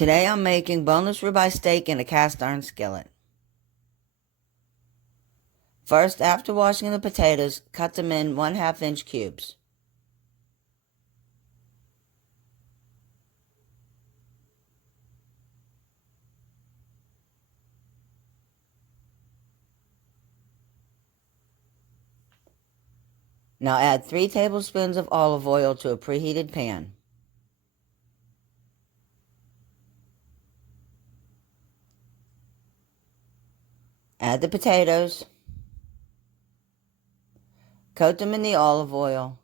Today I'm making boneless ribeye steak in a cast iron skillet. First, after washing the potatoes, cut them in 1/2 inch cubes. Now add 3 tablespoons of olive oil to a preheated pan. Add the potatoes. Coat them in the olive oil.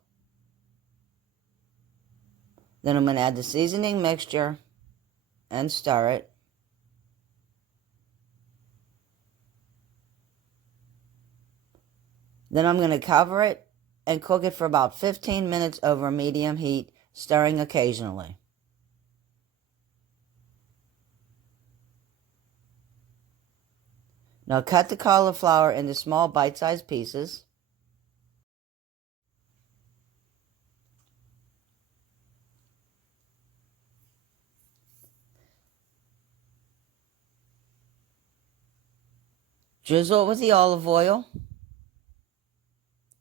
Then I'm going to add the seasoning mixture and stir it. Then I'm going to cover it and cook it for about 15 minutes over medium heat, stirring occasionally. Now cut the cauliflower into small bite-sized pieces. Drizzle it with the olive oil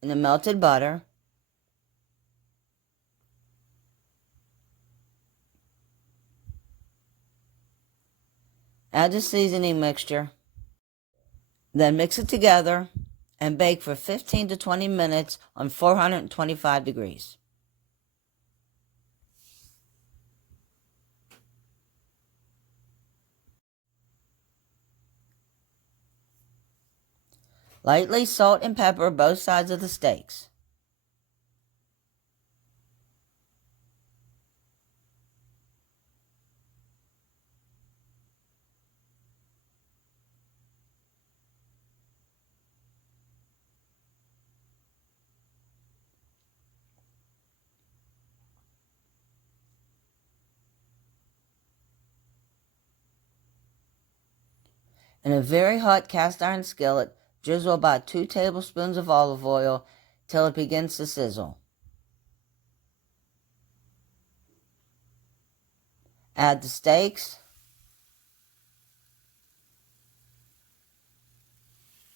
and the melted butter. Add the seasoning mixture. Then mix it together and bake for 15 to 20 minutes on 425 degrees. Lightly salt and pepper both sides of the steaks. In a very hot cast iron skillet, drizzle about 2 tablespoons of olive oil till it begins to sizzle. Add the steaks.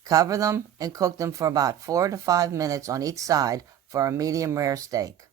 Cover them and cook them for about 4 to 5 minutes on each side for a medium rare steak.